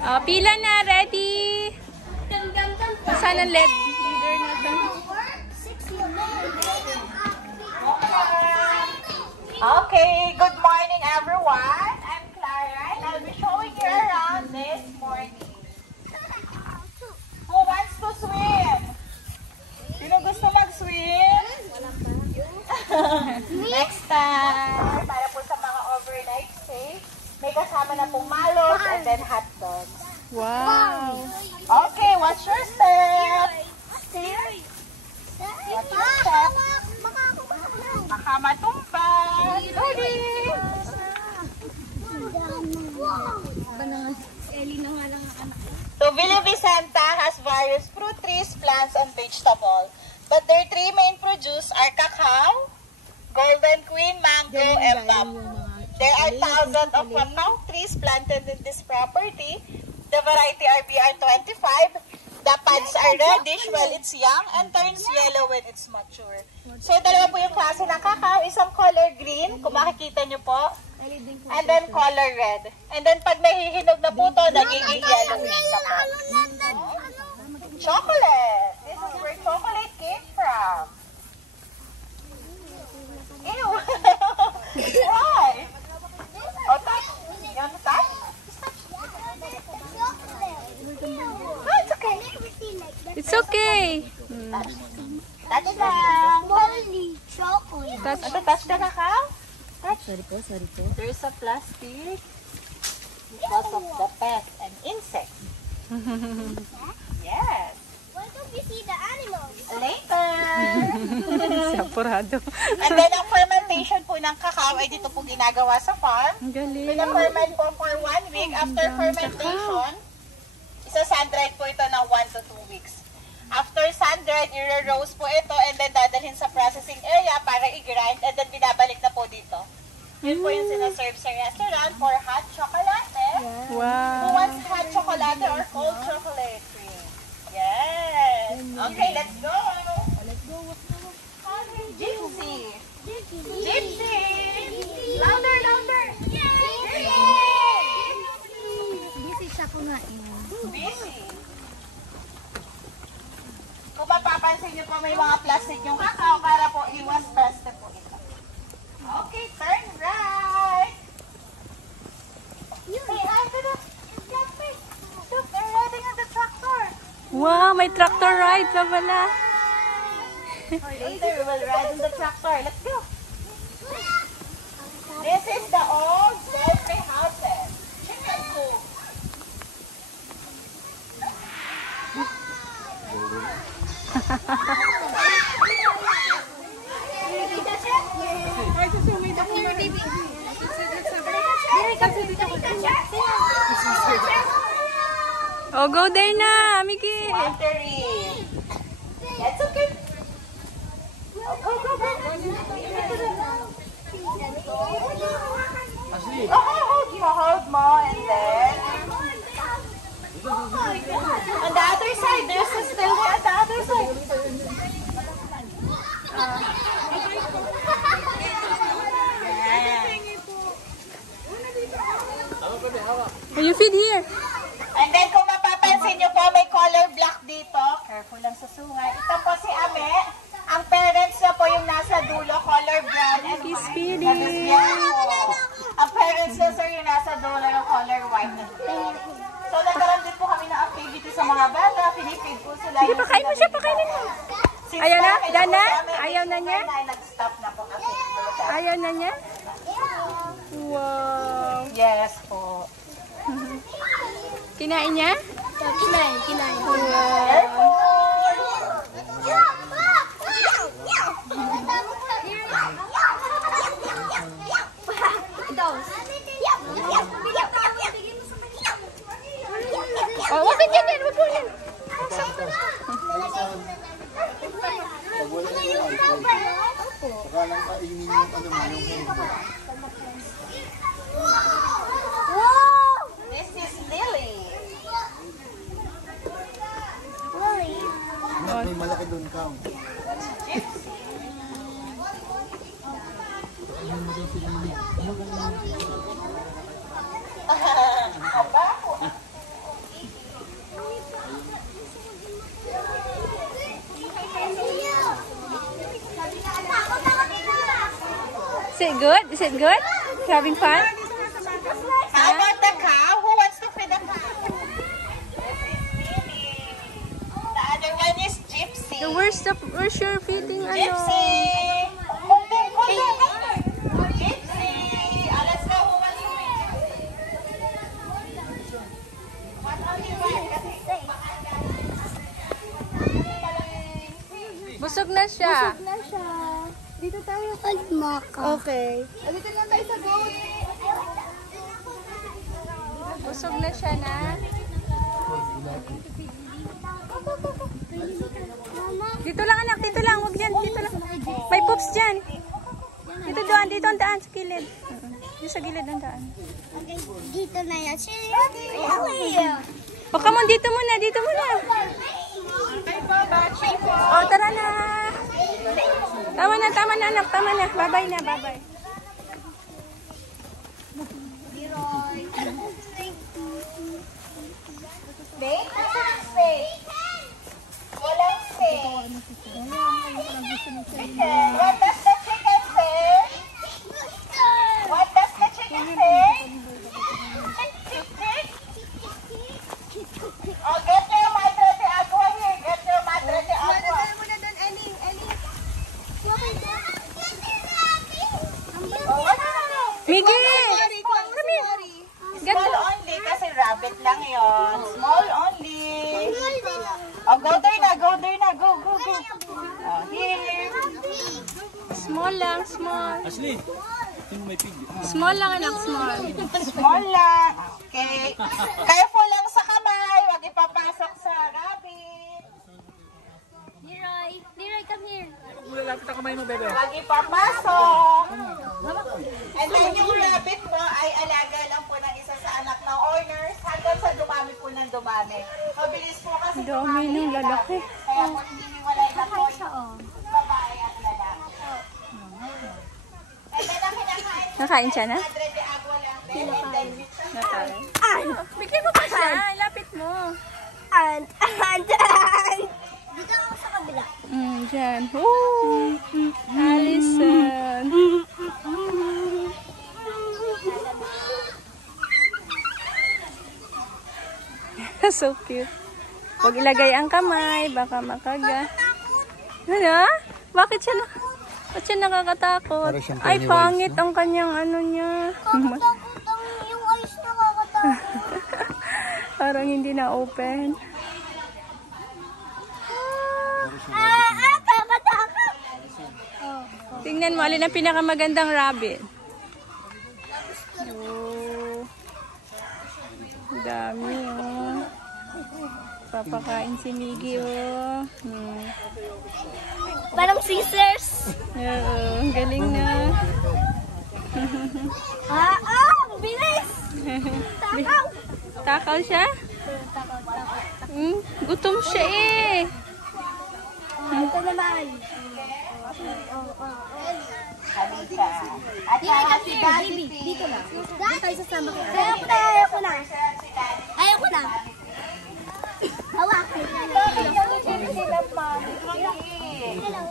Pila na, ready? Saan ang leader natin? Okay, good morning everyone. I'm Clara and I'll be showing you around this morning. Who wants to swim? Sino gusto mag-swim? Next time, para po sa mga overnight stay, may kasama na pong malos and then hot dogs. Wow! Okay, what's your step? What's your step? Baka matumpas. Sorry. So, Villa Vicenta has various fruit trees, plants, and vegetables. But their three main produce are cacao, golden queen, mango, and bamboo. There are thousands of cacao trees planted in this property. The variety are BR25. The pods are reddish while it's young and turns yellow when it's mature. So, dalawa po yung klase ng cacao. Isang color green, kung makikita nyo po. And then color red. And then pag nahihinog na po ito, nagiging yellowish na po. Chocolate. This is where chocolate came from. Ew. Why? Oh, touch. You want to touch? No, it's okay. It's okay. Touch lang. Touch. Ito, touch ka na ka? Sorry po. There's a plastic because of the pests and insects. Yes. Why don't we see the animals? Later. Sapurado. And then ang fermentation po ng cacao ay dito po ginagawa sa farm. Ang galing. Pina-ferment po for 1 week. After fermentation, isa-sun-dried po ito ng 1 to 2 weeks. After sun-dried, i-roast po ito and then dadalhin sa processing area para i-grind and then binabalik na po dito. Yun po yung sinaserve sa restaurant for hot chocolate. Who Wow. wants hot chocolate or cold chocolate cream? Yes. Okay, let's go. Gypsy. Gypsy. Louder, louder. Busy siya kumain. Busy. Kung mapapansin niyo po, may mga plastic yung kakao para po iwas peste po ito. Okay, turn right. Say hi to the plastic. Look, they're riding on the tractor. Wow, may tractor ride pa pala. Later, we will ride on the tractor. Let's go. This is the old Sentry houses. Chicken coop. Oh, go there na, Miki. Watery. That's okay. Oh, go, go, go. Hold mo, and then on the other side, there's a still there on the other side. Oh, you feed here. And then kung mapapansin nyo po, may color black dito. Careful lang sa sungay. Ito po si Ame. Ang parents niya po yung nasa dulo, color brown and He's white. feeding. Ang parents niya, sir, yung nasa dulo yung color white and brown. So, nagkaroon din po kami ng activity sa mga bata. Pinipid po sila. Sige, pakain mo siya, pakainin mo. Ayaw na? Dana? Ayaw na niya? Nag-stop na po kasi. Ayaw na niya? Wow. Yes po. Kinain niya? Kinain. Careful! Oh, wag ka dyan, wag ka dyan. This is Lily. May malaki doon ka. it good? Is it good? You having fun? How about the cow? Who wants to feed the cow? The other one is Gypsy. So where's your feeding ano? Gypsy! Kundi! Gypsy! Let's go. Who wants to feed Gypsy? One only one. Busog na siya. Na siya. Dito tayo. Almaka. Okay. Dito lang tayo sa goat. Busog na siya na. Dito lang anak, dito lang. Huwag dyan, dito lang. May poops dyan. Dito doon, dito ang daan sa gilid. Dito sa gilid ang daan. Dito na yan. O, come on, dito muna, dito muna. O, tara na. Tama na anak, tama na. Bye-bye na, bye-bye. Steak? Steak. Walang steak. Chicken. What does the chicken say? What does the chicken say? Chick, chick, chick. Oh, get your madre de agua here. Get your madre de agua. Oh, what? Miggy! Come here. Small only kasi rabbit lang yon. Small only. Oh, go there na. Go. Oh, here. Small lang, small. Ashley, tingnan mo may pig. Small lang anak, small. Small lang. Okay. Careful lang sa kamay. Huwag ipapasok sa rabbit. Leroy, come here. Lapit ang kamay mo, bebe. Huwag ipapasok. And then yung rabbit mo ay alaga lang po ng isa sa anak ng owners hanggang sa dumami po ng dumami. Mabilis po kasi Dami ng lalaki. Kaya po hindi hiwalay na po yung babae at lalaki. And then ang kinakain Nakain siya na? madre de agua lang din. And then Nakain. Bigyan mo pa siya. Lapit mo. Dito ako sa kabila. Dyan. Ooh. Allison. So cute. Huwag ilagay ang kamay. Baka makaga. Ano? Bakit siya Ba't siya nakakatakot? Ay, pangit ang kanyang ano niya. Takot yung eyes nakakatakot. Parang hindi na open. Nakakatakot. Tingnan mo, alin ang pinakamagandang rabbit? Oh. Dami, oh. Papakain si Miggy, oh. Parang scissors. Oo, ang galing na. Bilis. Takaw siya? Gutom siya eh. Ito naman. Halika. At saka si Daddy Dito na. Dito tayo sasama ko. Ayoko na. Hawakan.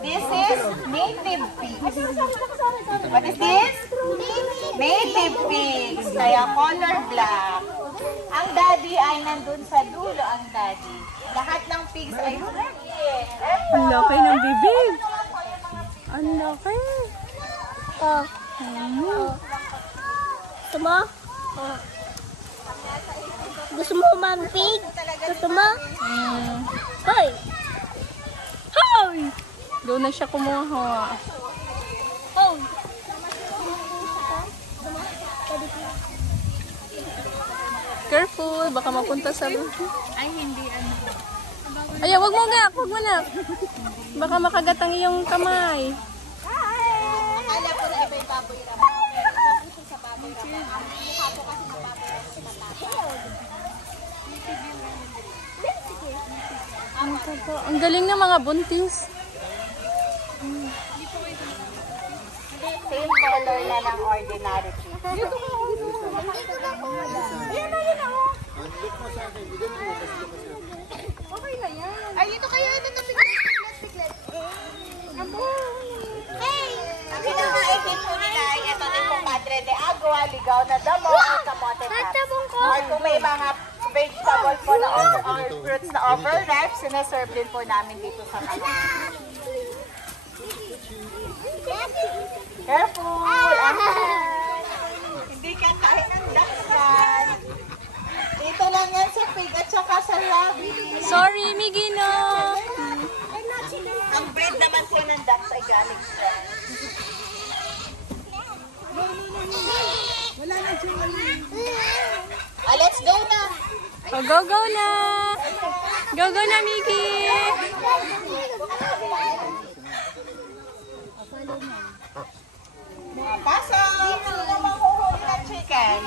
This is native pigs. What is this? Native pigs. Kaya color black. Ang daddy ay nandun sa dulo ang daddy. Lahat ng pigs ay red. Ang laki ng bibig. Ang laki. Gusto mo? Gusto mo mampig? Gusto mo? Hoy! Hoy! Doon na siya kumuha. Hoy! Careful, baka mapunta sa... Ay, hindi ano. Ay, wag mo nga, wag mo na. Baka makagat ang iyong kamay. Akala ko na iba yung baboy raman. Ito sa baboy raman. Ang mukha po kasi ng baboy raman sa mata. Ang galing ng mga buntis. Same color na ng ordinary pig. Okay na yan. Ay, ito kayo. Ito na piglet. Hey! Ang kinakain po nila ay pwede agwa, ligaw na damo, or kamote cups. Or kung may mga vegetables po na or fruits na overripe, sinaserve din po namin dito sa kanila. Careful! Hindi ka kain ng daksan. Dito lang yan sa pig at saka sa rabbit. Sorry, Miggy, no. Ang bread naman po ng ducks ay galing sa... Let's go na! Oh, go, go na. Go, go na, Miggy. Pasok! Sino manghuhuli ng chicken?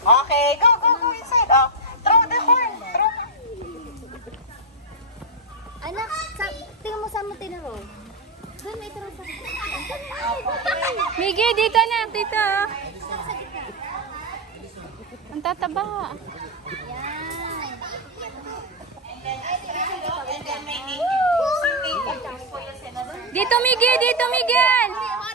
Okay, go inside. Oh, throw the horn. Throw. Anak, tingnan mo saan mo tinuro. Doon may turo sa... Miggy, dito na, dito. Ang tataba. Yan. And then may native po yung sinasabi. Dito, Miggy, dito, Miguel.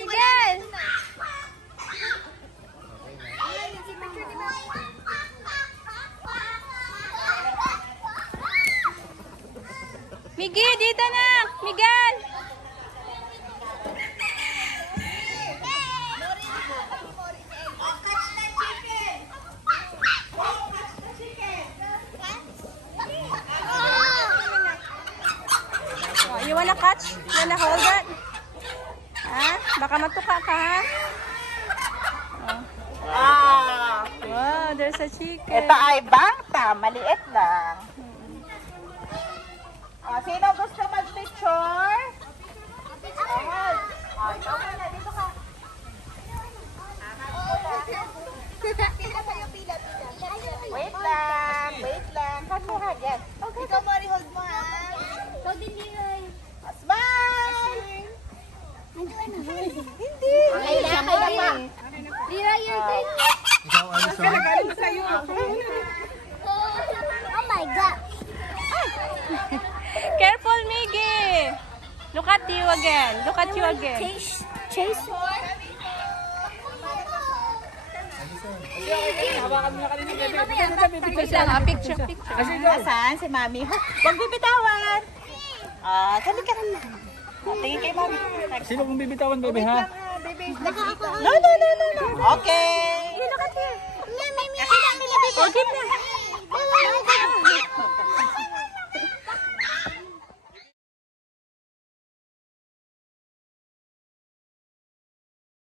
Miguel. Miggy, dito na. Miguel. Oh, you wanna catch? You wanna hold that? Ha? Baka matuka ka, ha? Ah, Wow, there's a chicken. ito ay bangta. Maliit lang. Sino gusto mag-picture? Ahal. Ikaw muna. Dito ka. Wait lang. Kasuhan. Yes. Okay. Ikaw, Mari, hold mo, ha? Ikaw din, Liray. Smile! Hindi. Kaya pa. Liray, you're good. Oh my God. Careful, Miggy. Look at you again. Look at you again. Chase. Hawakan mo na kanina, bebe. Wait lang, picture. Nasaan si Mami? Huwag bibitawan. Sali ka rin. Tingin kay Mami. Sino kung bibitawan, bebe, ha? No. Okay. Look at here. Oh, give na.